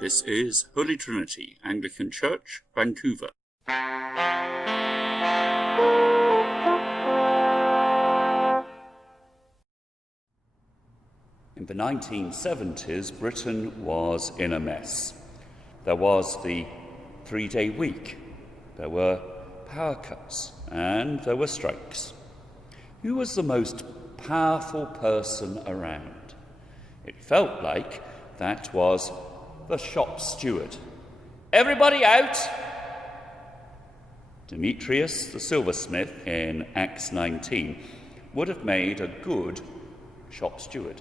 This is Holy Trinity, Anglican Church, Vancouver. In the 1970s, Britain was in a mess. There was the 3-day week, there were power cuts, and there were strikes. Who was the most powerful person around? It felt like that was the shop steward. Everybody out! Demetrius, the silversmith in Acts 19, would have made a good shop steward.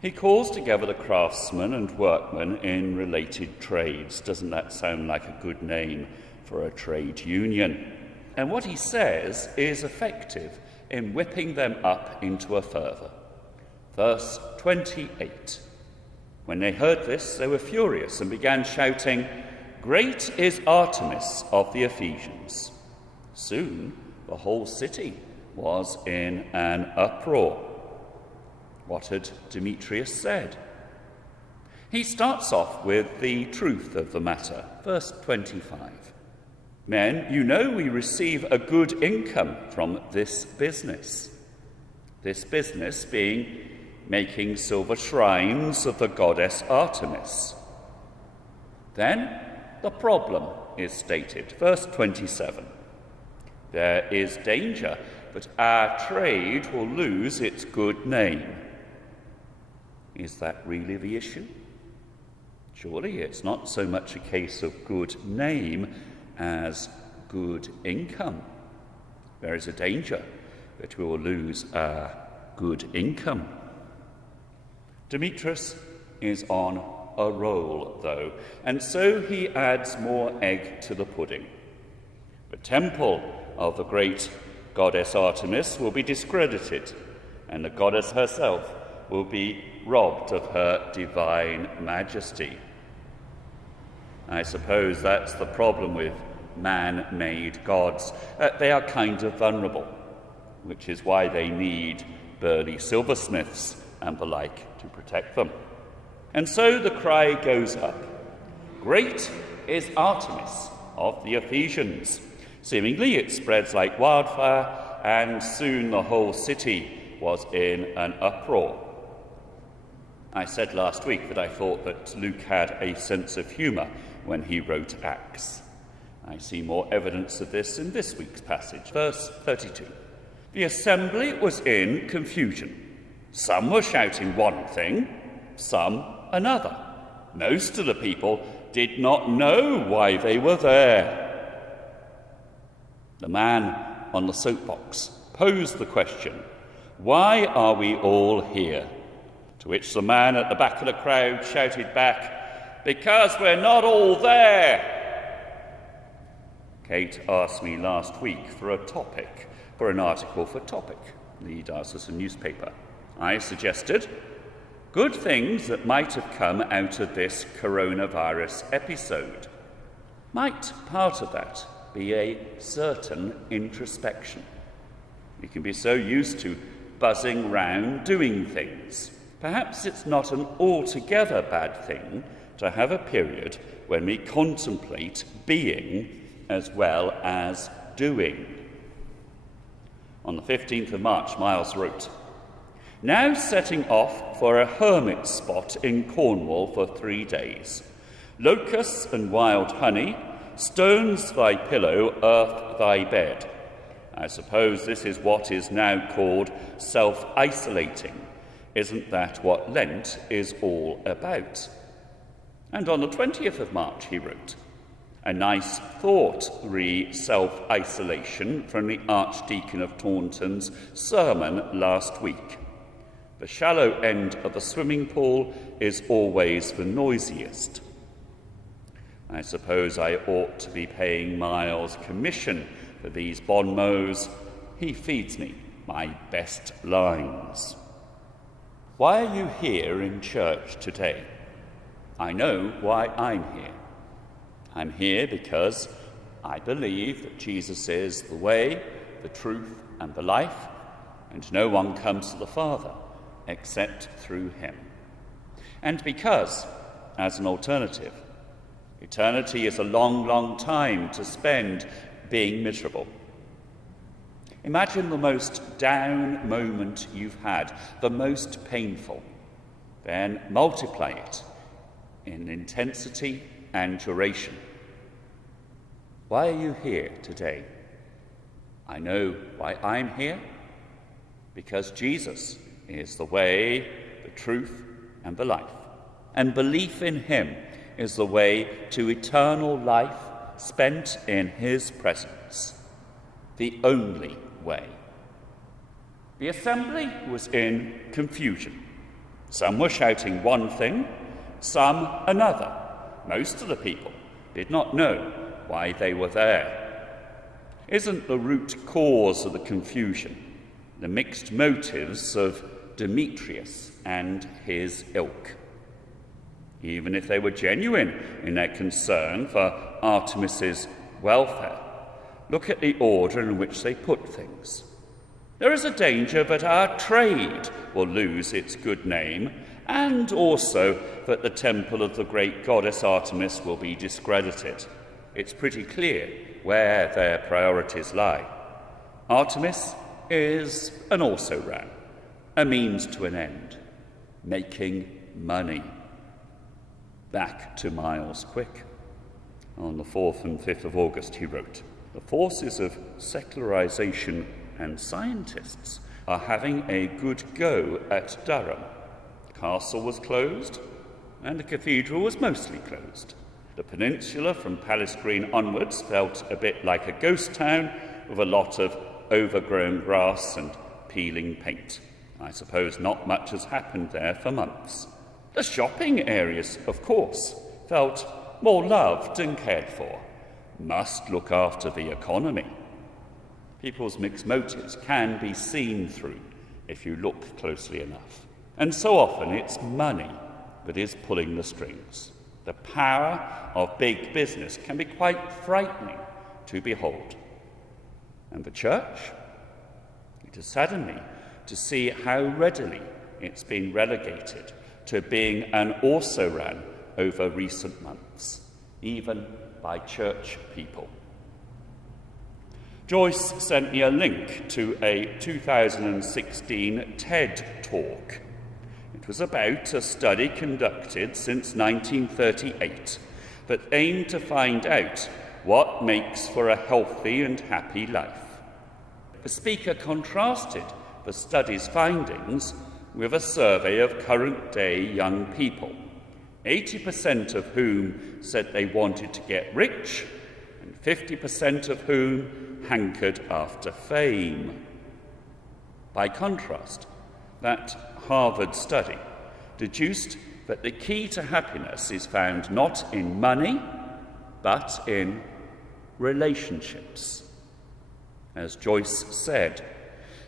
He calls together the craftsmen and workmen in related trades. Doesn't that sound like a good name for a trade union? And what he says is effective in whipping them up into a fervour. Verse 28. When they heard this, they were furious and began shouting, "Great is Artemis of the Ephesians." Soon the whole city was in an uproar. What had Demetrius said? He starts off with the truth of the matter. Verse 25. Men, you know we receive a good income from this business. This business being making silver shrines of the goddess Artemis. Then the problem is stated. Verse 27. There is danger that our trade will lose its good name. Is that really the issue? Surely it's not so much a case of good name as good income. There is a danger that we will lose our good income. Demetrius is on a roll, though, and so he adds more egg to the pudding. The temple of the great goddess Artemis will be discredited, and the goddess herself will be robbed of her divine majesty. I suppose that's the problem with man-made gods. They are kind of vulnerable, which is why they need burly silversmiths and the like to protect them. And so the cry goes up, "Great is Artemis of the Ephesians." Seemingly it spreads like wildfire, and soon the whole city was in an uproar. I said last week that I thought that Luke had a sense of humour when he wrote Acts. I see more evidence of this in this week's passage, verse 32. The assembly was in confusion. Some were shouting one thing, some another. Most of the people did not know why they were there. The man on the soapbox posed the question, "Why are we all here?" To which the man at the back of the crowd shouted back, "Because we're not all there." Kate asked me last week for an article for Topic, the diocesan newspaper. I suggested good things that might have come out of this coronavirus episode. Might part of that be a certain introspection? We can be so used to buzzing round doing things. Perhaps it's not an altogether bad thing to have a period when we contemplate being as well as doing. On the 15th of March, Miles wrote, "Now setting off for a hermit spot in Cornwall for 3 days. Locusts and wild honey, stones thy pillow, earth thy bed. I suppose this is what is now called self-isolating. Isn't that what Lent is all about?" And on the 20th of March he wrote, "A nice thought re self-isolation from the Archdeacon of Taunton's sermon last week. The shallow end of the swimming pool is always the noisiest. I suppose I ought to be paying Miles commission for these bon mots. He feeds me my best lines." Why are you here in church today? I know why I'm here. I'm here because I believe that Jesus is the way, the truth, and the life, and no one comes to the Father except through him. And because as an alternative. Eternity is a long, long time to spend being miserable. Imagine the most down moment you've had, the most painful. Then multiply it in intensity and duration. Why are you here today? I know why I'm here. Because Jesus is the way, the truth, and the life. And belief in him is the way to eternal life spent in his presence. The only way. The assembly was in confusion. Some were shouting one thing, some another. Most of the people did not know why they were there. Isn't the root cause of the confusion the mixed motives of Demetrius and his ilk? Even if they were genuine in their concern for Artemis's welfare, look at the order in which they put things. There is a danger that our trade will lose its good name, and also that the temple of the great goddess Artemis will be discredited. It's pretty clear where their priorities lie. Artemis is an also-ran, a means to an end, making money. Back to Miles Quick. On the 4th and 5th of August, he wrote, "The forces of secularization and scientists are having a good go at Durham. The castle was closed, and the cathedral was mostly closed. The peninsula from Palace Green onwards felt a bit like a ghost town with a lot of overgrown grass and peeling paint. I suppose not much has happened there for months. The shopping areas, of course, felt more loved and cared for. Must look after the economy. People's mixed motives can be seen through if you look closely enough. And so often it's money that is pulling the strings. The power of big business can be quite frightening to behold. And the church? It has saddened me to see how readily it's been relegated to being an also-ran over recent months, even by church people. Joyce sent me a link to a 2016 TED Talk. It was about a study conducted since 1938 that aimed to find out what makes for a healthy and happy life. The speaker contrasted the study's findings with a survey of current-day young people, 80% of whom said they wanted to get rich, and 50% of whom hankered after fame. By contrast, that Harvard study deduced that the key to happiness is found not in money, but in relationships. As Joyce said,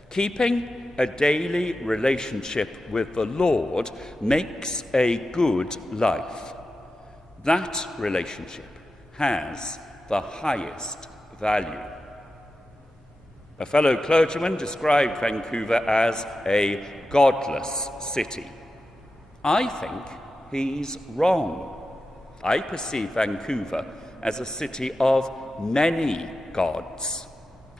keeping a daily relationship with the Lord makes a good life. That relationship has the highest value. A fellow clergyman described Vancouver as a godless city. I think he's wrong. I perceive Vancouver as a city of many gods.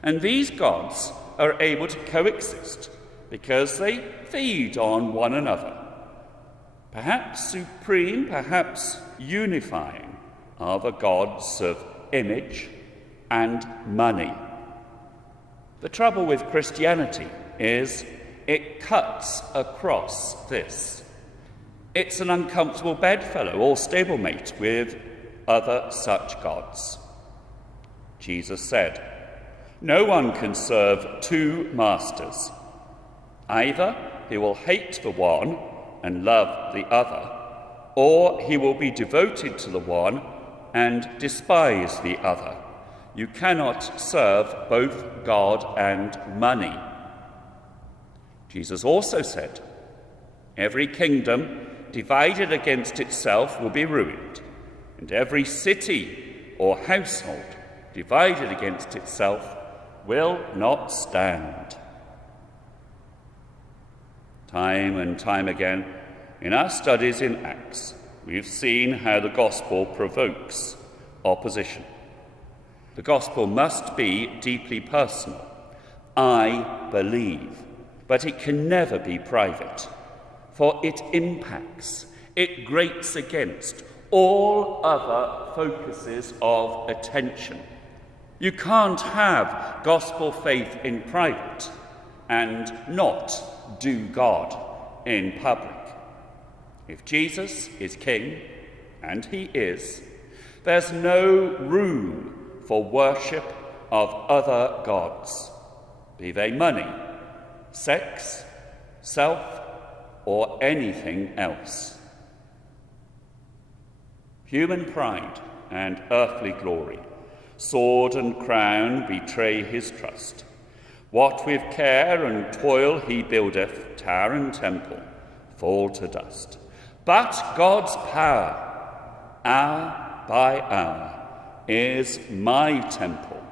And these gods are able to coexist because they feed on one another. Perhaps supreme, perhaps unifying, are the gods of image and money. The trouble with Christianity is it cuts across this. It's an uncomfortable bedfellow or stablemate with other such gods. Jesus said, "No one can serve two masters. Either he will hate the one and love the other, or he will be devoted to the one and despise the other. You cannot serve both God and money." Jesus also said, "Every kingdom divided against itself will be ruined, and every city or household divided against itself will not stand." Time and time again, in our studies in Acts, we've seen how the gospel provokes opposition. The gospel must be deeply personal. I believe, but it can never be private, for it impacts, it grates against all other focuses of attention. You can't have gospel faith in private and not do God in public. If Jesus is king, and he is, there's no room for worship of other gods, be they money, sex, self, or anything else. Human pride and earthly glory, sword and crown betray his trust. What with care and toil he buildeth, tower and temple, fall to dust. But God's power, hour by hour, is my temple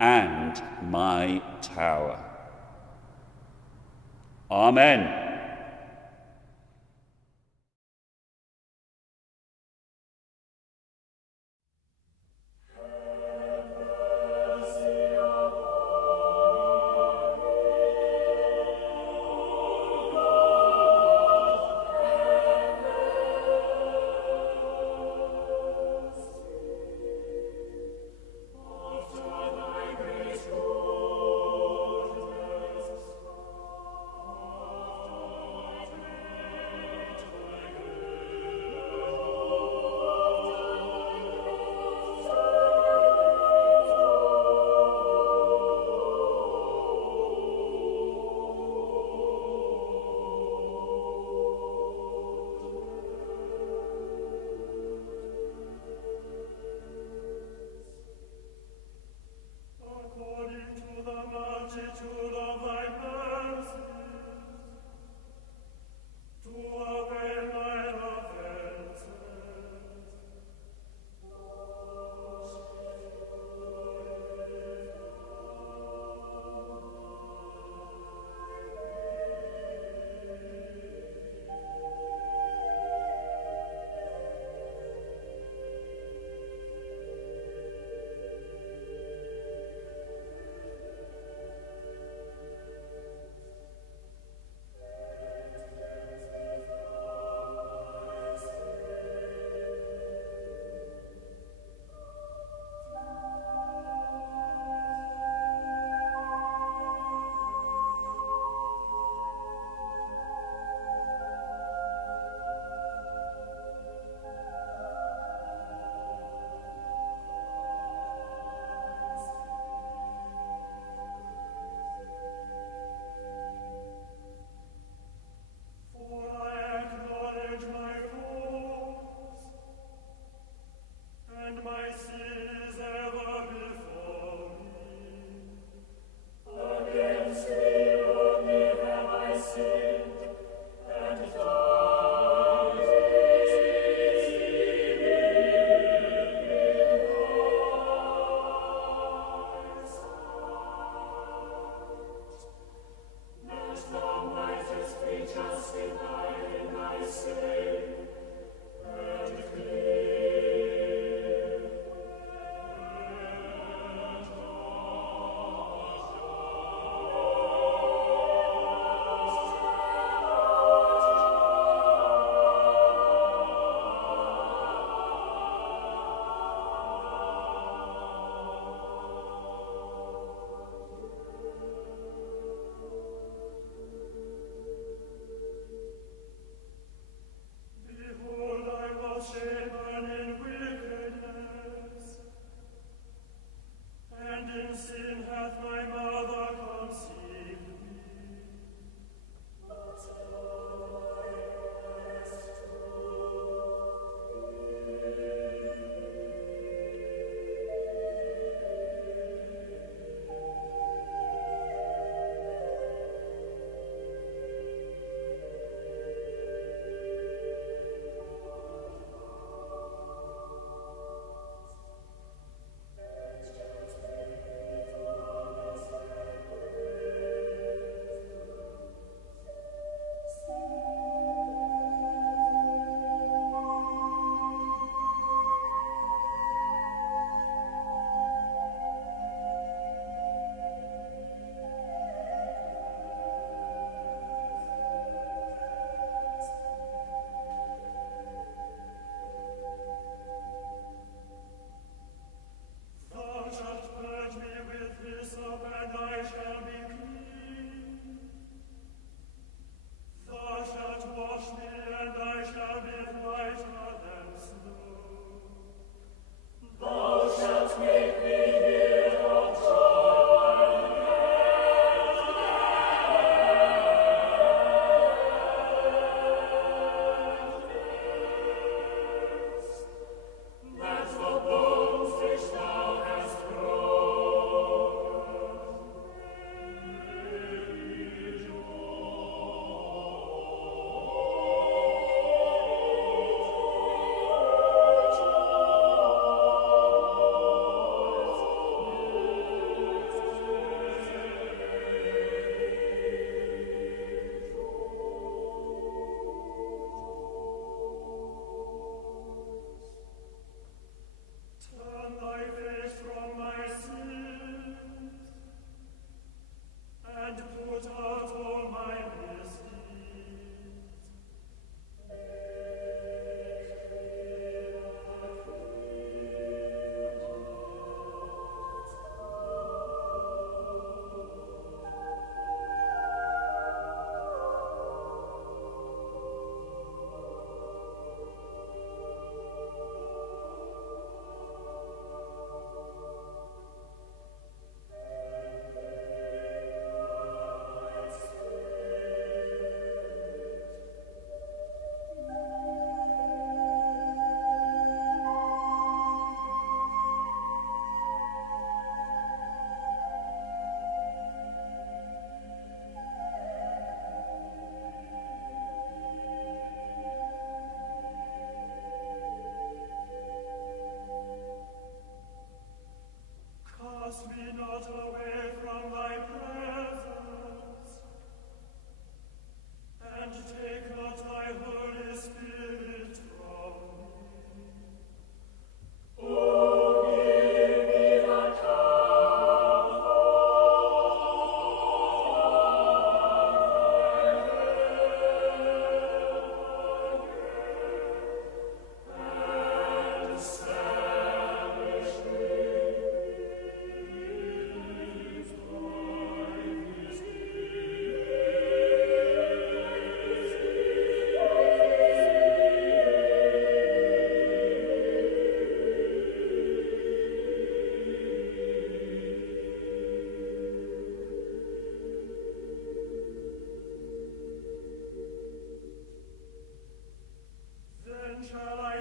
and my tower. Amen.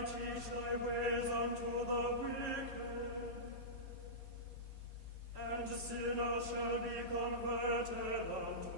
teach thy ways unto the wicked, and sinners shall be converted unto